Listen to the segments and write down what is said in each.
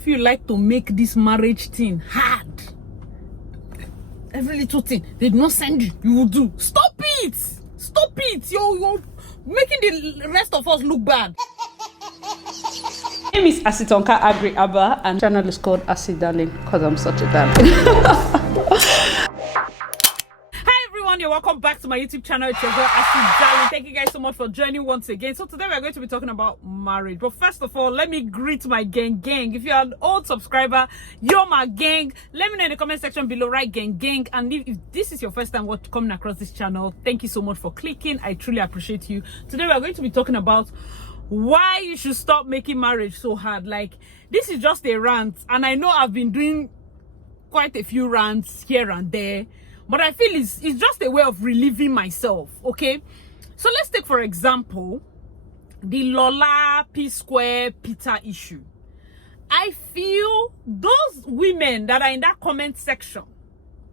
If you like to make this marriage thing hard, every little thing they did not send you, you will do. Stop it! Stop it! You're making the rest of us look bad. My name is Asitonka Aggrey-Abah and channel is called AsyDarlyn because I'm such a darling. You're welcome back to my YouTube channel. It's your girl AsyDarlyn. Thank you guys so much for joining once again. So today we're going to be talking about marriage, but first of all, let me greet my gang. If you're an old subscriber, you're my gang. Let me know in the comment section below, right? Gang. And if this is your first time coming across this channel, thank you so much for clicking. I truly appreciate you. Today we're going to be talking about why you should stop making marriage so hard. Like, this is just a rant, and I know I've been doing quite a few rants here and there, but I feel it's just a way of relieving myself, okay? So let's take, for example, the Lola P-Square Peter issue. I feel those women that are in that comment section,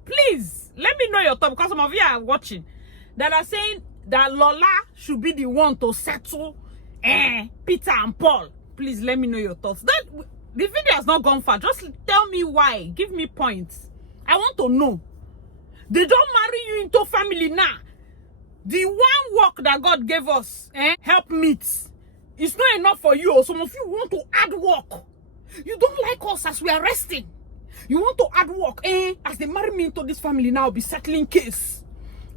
please, let me know your thoughts, because some of you are watching, that are saying that Lola should be the one to settle Peter and Paul. Please let me know your thoughts. The video has not gone far. Just tell me why. Give me points. I want to know. They don't marry you into family now. The one work that God gave us, help meets, it's not enough for you. Some of you want to add work. You don't like us as we are resting. You want to add work. As they marry me into this family now, I'll be settling case.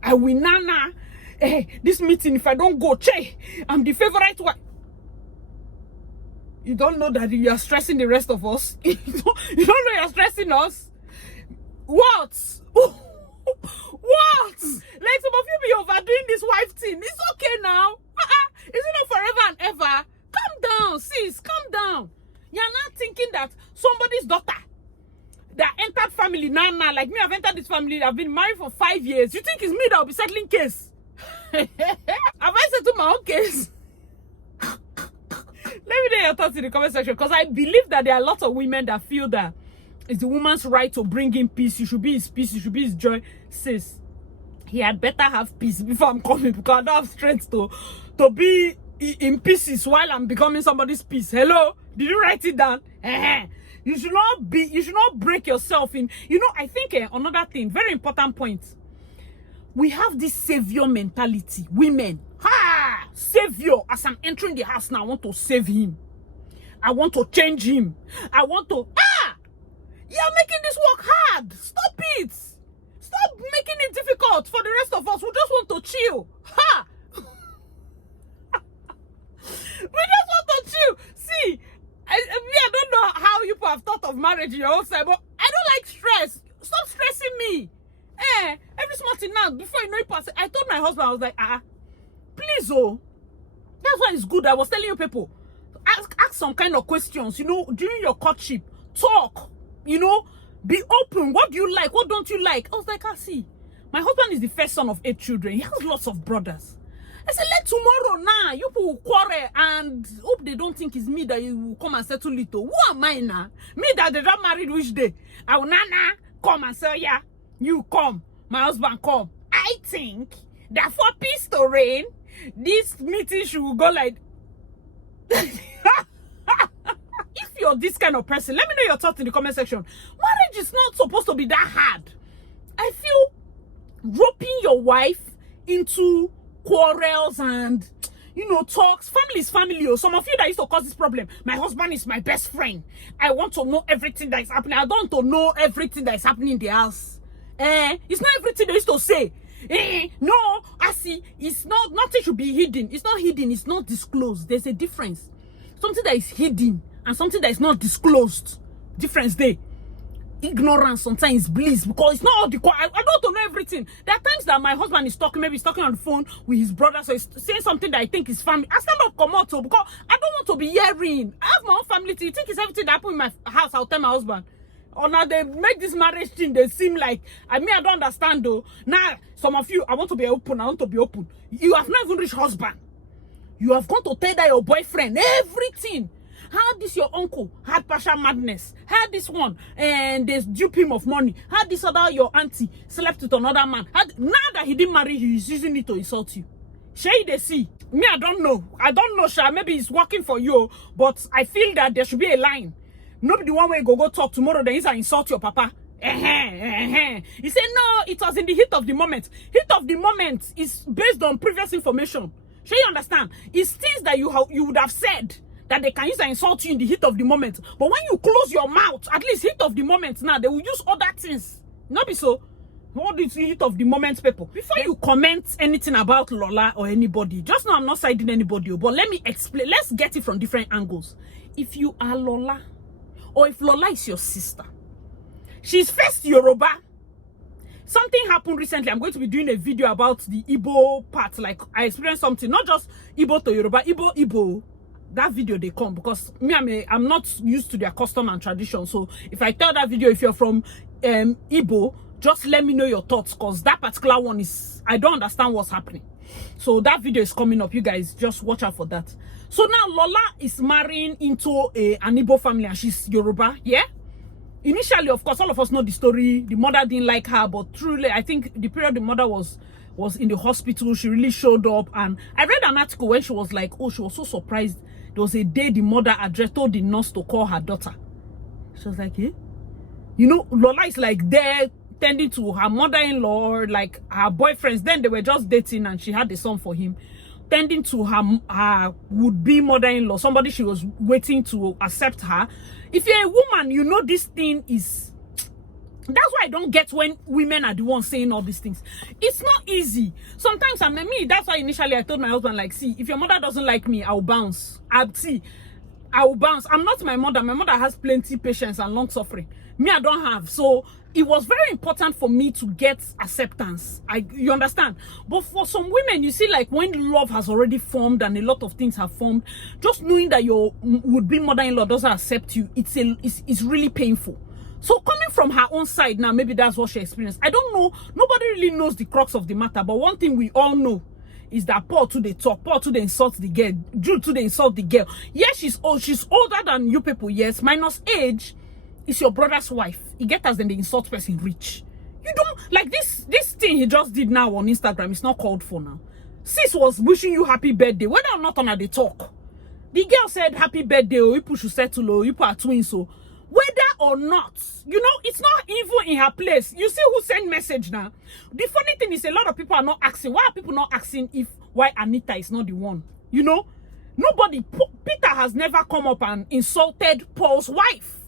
I will nana. This meeting, if I don't go, I'm the favorite one. You don't know that you are stressing the rest of us. You don't know you're stressing us. What? What? Like, some of you be overdoing this wife thing. It's okay now. It's not forever and ever. Calm down, sis. Calm down. You're not thinking that somebody's daughter that entered family now, like me, I've entered this family. I've been married for 5 years. You think it's me that will be settling case? Have I settled my own case? Let me know your thoughts in the comment section, because I believe that there are lots of women that feel that it's the woman's right to bring in peace. You should be his peace. You should be his joy. Sis, he had better have peace before I'm coming, because I don't have strength to be in pieces while I'm becoming somebody's peace. Hello? Did you write it down? You should not break yourself in. You know, I think another thing, very important point. We have this savior mentality. Women. Savior. As I'm entering the house now, I want to save him. I want to change him. I want to... You're making this work hard. Stop it. Stop making it difficult for the rest of us. We just want to chill. We just want to chill. See, I don't know how you people have thought of marriage in your own side, but I don't like stress. Stop stressing me. Every small thing now, before you know it pass, I told my husband, I was like, please, that's why it's good. I was telling you people, ask some kind of questions, you know, during your courtship. Talk. You know, be open. What do you like? What don't you like? I was like, see, my husband is the first son of 8 children. He has lots of brothers. I said, let tomorrow now, you people will quarrel and hope they don't think it's me that you will come and settle it. Who am I now? Me that they got married which day? I will come and say, yeah, you come, my husband come. I think that for peace to reign, this meeting should go like... If you're this kind of person, let me know your thoughts in the comment section. Marriage is not supposed to be that hard. I feel roping your wife into quarrels and, you know, talks. Family is family. Some of you that used to cause this problem. My husband is my best friend. I want to know everything that is happening. I don't want to know everything that is happening in the house. It's not everything they used to say. No, I see. It's not, nothing should be hidden. It's not hidden. It's not disclosed. There's a difference. Something that is hidden and something that is not disclosed. Difference there. Ignorance sometimes is bliss, because it's not all the... I don't want to know everything. There are times that my husband is talking, maybe he's talking on the phone with his brother, so he's saying something that I think is family. I stand up, come out, because I don't want to be hearing. I have my own family too. You think it's everything that happened in my house, I'll tell my husband. Or now they make this marriage thing, they seem like... I don't understand though. Now, some of you, I want to be open, You have not even reached husband. You have gone to tell that your boyfriend everything. How this your uncle had partial madness. How this one and they dupe him of money. How this other your auntie slept with another man. Now that he didn't marry you, he's using it to insult you. Shey they see. Me, I don't know. Sha. Maybe it's working for you, but I feel that there should be a line. Not the one where you go talk tomorrow, then you insult your papa. He said, no, it was in the heat of the moment. Heat of the moment is based on previous information. Sure, you understand? It's things that you would have said that they can use and insult you in the heat of the moment. But when you close your mouth, at least heat of the moment now, they will use other things. Not be so. What is the heat of the moment, people? Before you comment anything about Lola or anybody, just know I'm not siding anybody, but let me explain. Let's get it from different angles. If you are Lola, or if Lola is your sister, she's first Yoruba. Something happened recently. I'm going to be doing a video about the Igbo part. Like, I experienced something, not just Igbo to Yoruba, Igbo. That video they come because I'm not used to their custom and tradition. So if I tell that video, if you're from Igbo, just let me know your thoughts, because that particular one is, I don't understand what's happening. So that video is coming up. You guys just watch out for that. So now Lola is marrying into an Igbo family and she's Yoruba, yeah? Initially, of course, all of us know the story. The mother didn't like her, but truly, I think the period the mother was in the hospital, she really showed up. And I read an article where she was like, oh, she was so surprised. There was a day the mother told the nurse to call her daughter. She was like, eh? You know, Lola is like there tending to her mother-in-law, like her boyfriends. Then they were just dating and she had a son for him. Tending to her would-be mother-in-law, somebody she was waiting to accept her. If you're a woman, you know this thing is... That's why I don't get when women are the ones saying all these things. It's not easy. Sometimes, that's why initially I told my husband, like, see, if your mother doesn't like me, I'll bounce. I will bounce. I'm not my mother. My mother has plenty patience and long suffering. Me, I don't have. So it was very important for me to get acceptance. You understand? But for some women, you see, like when love has already formed and a lot of things have formed, just knowing that your would-be mother-in-law doesn't accept you, it's really painful. So coming from her own side now, maybe that's what she experienced. I don't know. Nobody really knows the crux of the matter. But one thing we all know is that Paul too they talk, Paul too they insult the girl, Jude too they insult the girl. Yes, she's older than you people, yes, minus age. Is your brother's wife. He get us then the insult person rich. You don't like this thing he just did now on Instagram. It's not called for now. Sis was wishing you happy birthday. Whether or not on the talk, the girl said happy birthday. Or you should settle. Or you are twins. So whether or not, you know, it's not even in her place. You see who sent message now. The funny thing is a lot of people are not asking. Why are people not asking why Anita is not the one? You know, nobody. Peter has never come up and insulted Paul's wife.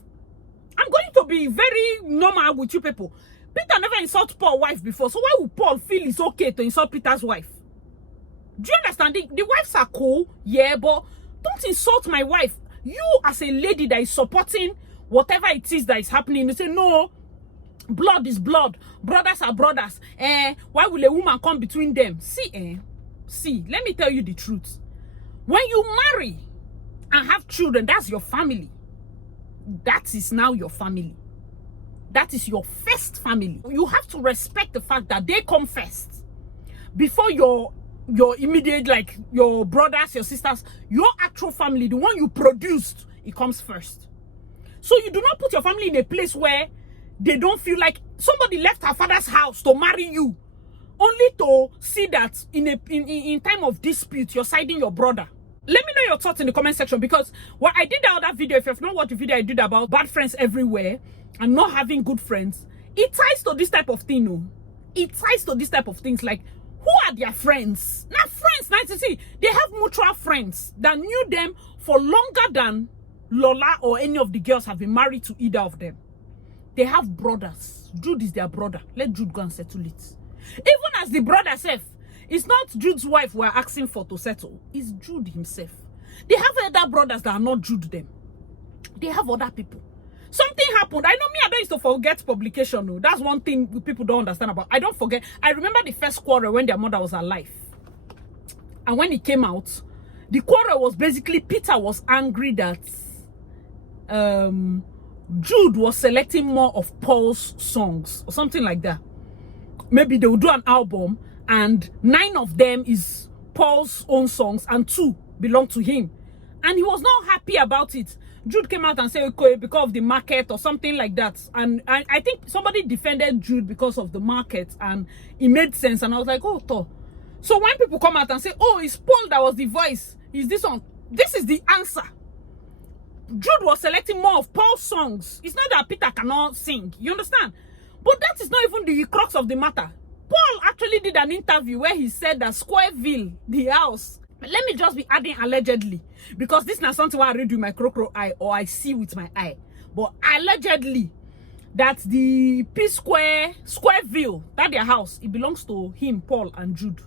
I'm going to be very normal with you people. Peter never insulted Paul's wife before. So why would Paul feel it's okay to insult Peter's wife? Do you understand? The wives are cool, yeah, but don't insult my wife. You as a lady that is supporting whatever it is that is happening, you say, no, blood is blood. Brothers are brothers. Why will a woman come between them? See, let me tell you the truth. When you marry and have children, that's your family. That is now your family. That is your first family. You have to respect the fact that they come first before your immediate, like your brothers, your sisters, your actual family, the one you produced, it comes first. So you do not put your family in a place where they don't feel like somebody left her father's house to marry you, only to see that in time of dispute, you're siding your brother. Let me know your thoughts in the comment section, because what I did that other video, if you've not watched the video I did about bad friends everywhere and not having good friends, it ties to this type of thing, no? It ties to this type of things, like who are their friends? Not friends, nice to see. They have mutual friends that knew them for longer than Lola or any of the girls have been married to either of them. They have brothers. Jude is their brother. Let Jude go and settle it. Even as the brother self, it's not Jude's wife we're asking for to settle. It's Jude himself. They have other brothers that are not Jude them. They have other people. Something happened. I know me, I don't used to forget publication. No. That's one thing people don't understand about. I don't forget. I remember the first quarrel when their mother was alive. And when it came out, the quarrel was basically Peter was angry that Jude was selecting more of Paul's songs or something like that. Maybe they would do an album and 9 of them is Paul's own songs and 2 belong to him. And he was not happy about it. Jude came out and said, okay, because of the market or something like that. And I think somebody defended Jude because of the market and it made sense. And I was like, oh, Thor. So when people come out and say, oh, it's Paul that was the voice, is this one? This is the answer. Jude was selecting more of Paul's songs. It's not that Peter cannot sing. You understand? But that is not even the crux of the matter. Paul actually did an interview where he said that Squareville, the house, let me just be adding allegedly, because this is not something I read with my crocro eye or I see with my eye. But allegedly, that the Squareville, that their house, it belongs to him, Paul and Jude.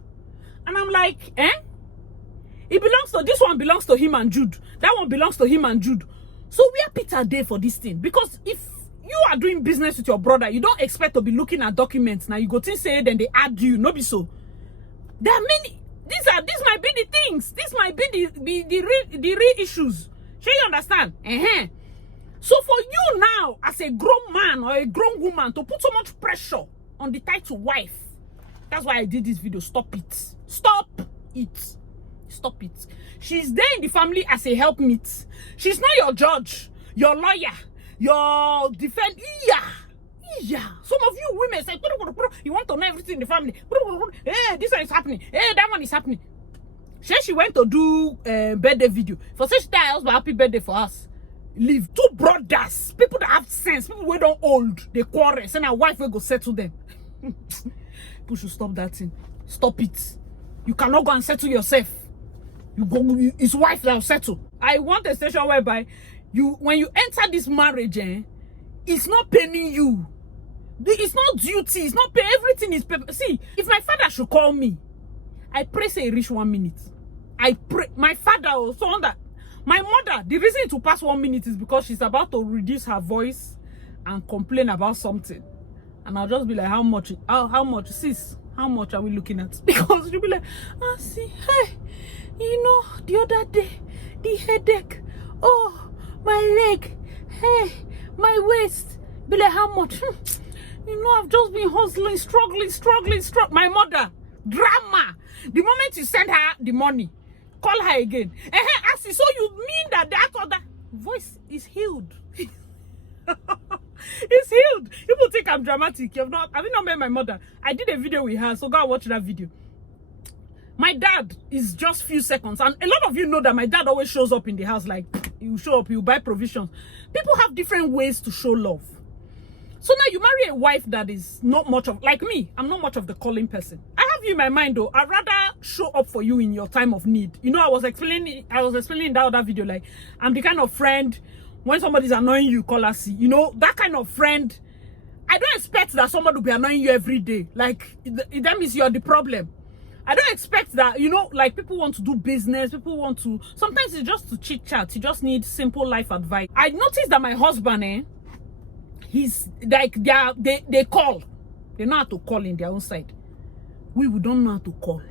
And I'm like, it belongs to, this one belongs to him and Jude. That one belongs to him and Jude. So where Peter there for this thing? Because if you are doing business with your brother, you don't expect to be looking at documents. Now you go to say, then they add you. No be so. There are many, this might be the things. This might be the real issues. Sure you understand? So for you now, as a grown man or a grown woman, to put so much pressure on the title wife, that's why I did this video. Stop it. Stop it. Stop it. She's there in the family as a helpmeet. She's not your judge, your lawyer, your defense. Yeah. Some of you women say, you want to know everything in the family. Hey, this one is happening. Hey, that one is happening. She went to do birthday video. For such times, but happy birthday for us. Leave. Two brothers, people that have sense, people who don't old, they quarrel, and a wife will go settle them. People should stop that thing. Stop it. You cannot go and settle yourself. You go, his wife that will settle. I want a station whereby when you enter this marriage, it's not paying you. It's not duty. It's not pay. Everything is pay. See, if my father should call me, I pray say reach 1 minute. I pray. My father also on that. My mother, the reason it will pass 1 minute is because she's about to reduce her voice and complain about something. And I'll just be like, how much, sis? How much are we looking at? Because she'll be like, see, hey, you know, the other day, the headache, oh, my leg, hey, my waist. Be like, how much? You know, I've just been hustling, struggling. My mother, drama. The moment you send her the money, call her again. So you mean that other voice is healed? It's healed. People think I'm dramatic. Have you not met my mother? I did a video with her, so go and watch that video. My dad is just few seconds, and a lot of you know that my dad always shows up in the house. Like, he will show up, he will buy provisions. People have different ways to show love. So now you marry a wife that is not much of, like me, I'm not much of the calling person. I have you in my mind though. I'd rather show up for you in your time of need. You know, I was explaining in that other video, like, I'm the kind of friend, when somebody's annoying you, call us. You know, that kind of friend. I don't expect that somebody will be annoying you every day. Like, that means you're the problem. I don't expect that, you know, like, people want to do business, people want to, sometimes it's just to chit chat. You just need simple life advice. I noticed that my husband, he's like, they call. They know how to call in their own side. We don't know how to call.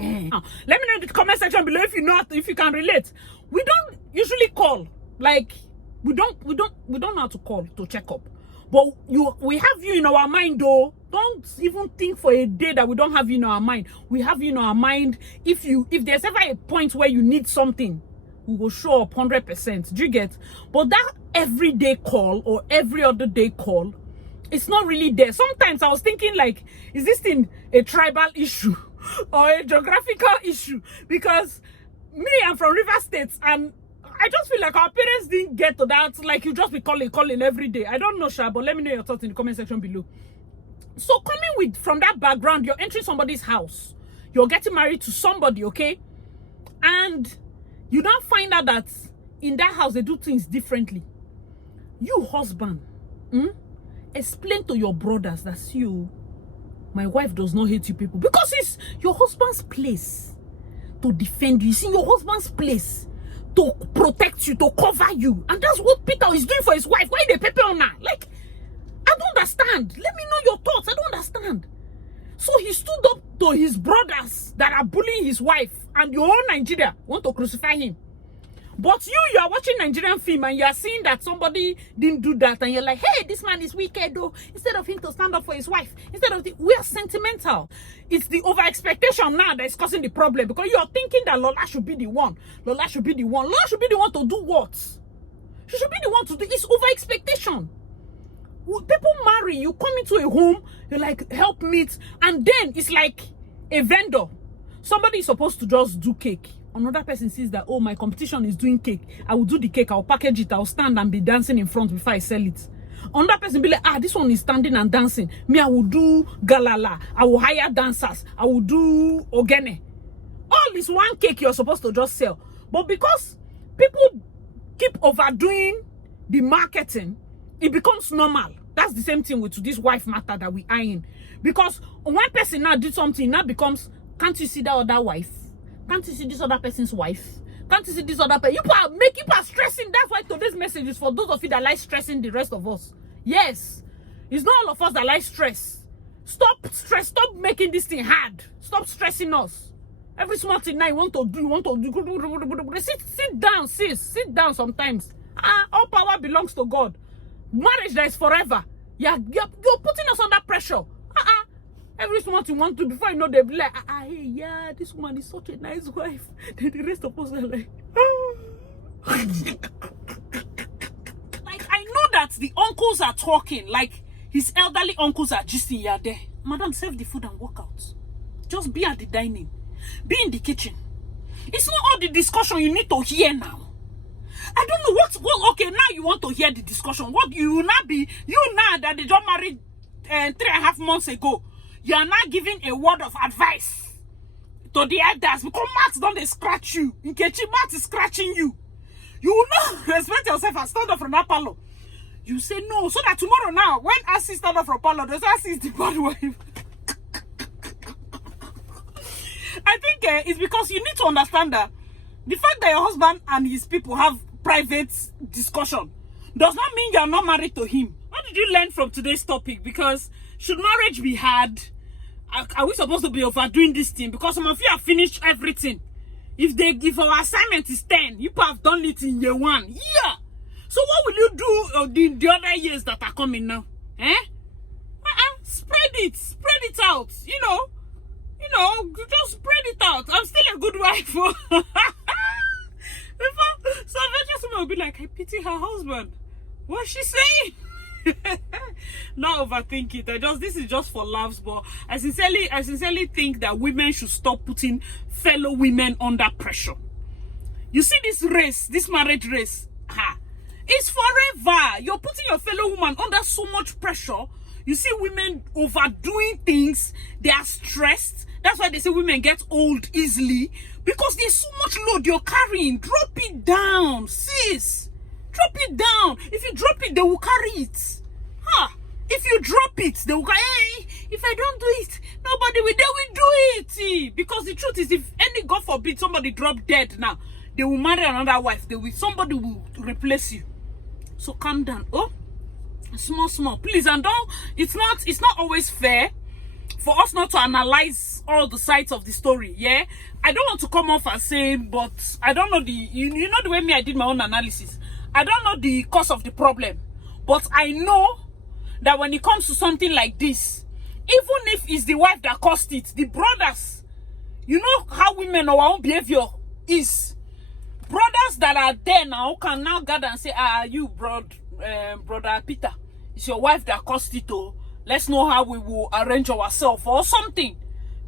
Now, let me know in the comment section below if you know if you can relate. We don't usually call. Like, we don't know how to call to check up. But we have you in our mind though. Don't even think for a day that we don't have you in our mind. We have you in our mind. If there's ever a point where you need something, we will show up 100%. Do you get? But that everyday call or every other day call, it's not really there. Sometimes I was thinking, like, is this thing a tribal issue or a geographical issue? Because me, I'm from River State, and I just feel like our parents didn't get to that. Like, you just be calling every day. I don't know, Sha, but let me know your thoughts in the comment section below. So coming from that background, you're entering somebody's house. You're getting married to somebody, okay? And you now find out that in that house, they do things differently. You, husband, explain to your brothers that, see, my wife does not hate you people. Because it's your husband's place to defend you. It's in your husband's place to protect you, to cover you. And that's what Peter is doing for his wife. Why they pepper on her? Like, I don't understand. Let me know your thoughts. I don't understand. So he stood up to his brothers that are bullying his wife, and your whole Nigeria want to crucify him. But you are watching Nigerian film and you are seeing that somebody didn't do that, and you're like, hey, this man is wicked though. Instead of him to stand up for his wife, we are sentimental. It's the over expectation now that is causing the problem, because you are thinking that Lola should be the one. Lola should be the one to do what? She should be the one to do. It's over expectation. People marry, you come into a home, you're like, help meet, and then it's like a vendor. Somebody is supposed to just do cake, another person sees that, oh, my competition is doing cake, I will do the cake, I'll package it, I'll stand and be dancing in front before I sell it. Another person be like, ah, this one is standing and dancing, me, I will do galala, I will hire dancers, I will do ogene. All this one cake you're supposed to just sell. But because people keep overdoing the marketing, it becomes normal. That's the same thing with this wife matter that we are in. Because one person now did something, now becomes, can't you see that other wife? Can't you see this other person's wife? Can't you see this other person? You are stressing. That's why today's message is for those of you that like stressing the rest of us. Yes. It's not all of us that like stress. Stop stress. Stop making this thing hard. Stop stressing us. Every small thing now you want to do. Sit down, sis. Sit down sometimes. All power belongs to God. Marriage that is forever. You're putting us under pressure. Every small thing you want to, before you know, they'll be like, hey, yeah, this woman is such a nice wife. Then the rest of us are like, like, I know that the uncles are talking, like his elderly uncles are gisting. Yeah, there. Madam, serve the food and walk out. Just be at the dining. Be in the kitchen. It's not all the discussion you need to hear now. I don't know what okay, now you want to hear the discussion. What you will not be, you now that they just married 3.5 months ago, you are now giving a word of advice to the elders because Max don't scratch you. In case Max is scratching you, you will not respect yourself and stand up from that parlor. You say no, so that tomorrow now, when Asy stand up from parlor, does Asy is the bad wife? I think it's because you need to understand that the fact that your husband and his people have private discussion does not mean you are not married to him. What did you learn from today's topic? Because should marriage be hard? Are we supposed to be overdoing this thing? Because some of you have finished everything. If our assignment is 10, you have done it in year 1. Yeah. So what will you do the other years that are coming now? Spread it out. You know, just spread it out. I'm still a good wife. So eventually someone will be like, I pity her husband. What's she saying? Not overthink it. This is just for laughs, but I sincerely think that women should stop putting fellow women under pressure. You see this race, this marriage race, it's forever. You're putting your fellow woman under so much pressure. You see women overdoing things. They are stressed. That's why they say women get old easily, because there's so much load you're carrying. Drop it down, sis. Drop it down. If you drop it, they will carry it. If you drop it, they will go, hey, if I don't do it, nobody will, they will do it. Because the truth is, if any, God forbid, somebody drop dead now, they will marry another wife. Somebody will replace you. So calm down. Oh, small, please. And don't, it's not always fair for us not to analyze all the sides of the story. Yeah, I don't want to come off and say, but I don't know you know the way I did my own analysis. I don't know the cause of the problem, but I know that when it comes to something like this, even if it's the wife that caused it, the brothers, you know how women or our own behavior is. Brothers that are there now can now gather and say, you brother Peter, it's your wife that caused it. Oh, let's know how we will arrange ourselves or something.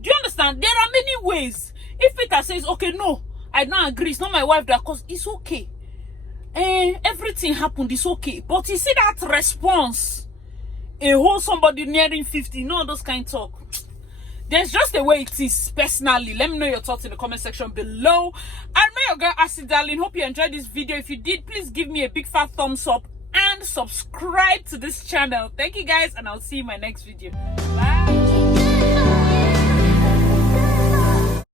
Do you understand? There are many ways. If Peter says, okay, no, I don't agree, it's not my wife that caused, it's okay. Everything happened, it's okay. But you see that response, a whole somebody nearing 50, no, those kind of talk. There's just the way it is personally. Let me know your thoughts in the comment section below. I'm your girl AsyDarlyn. Hope you enjoyed this video. If you did, please give me a big fat thumbs up and subscribe to this channel. Thank you guys, and I'll see you in my next video. Bye.